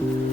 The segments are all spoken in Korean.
Oh,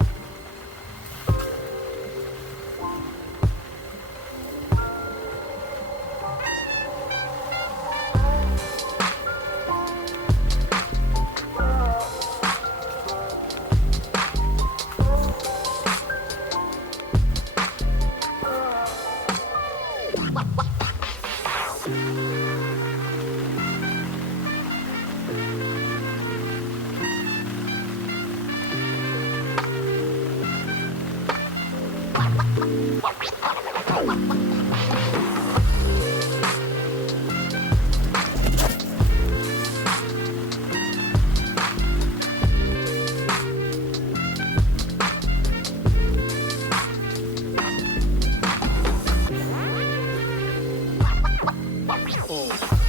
Oh.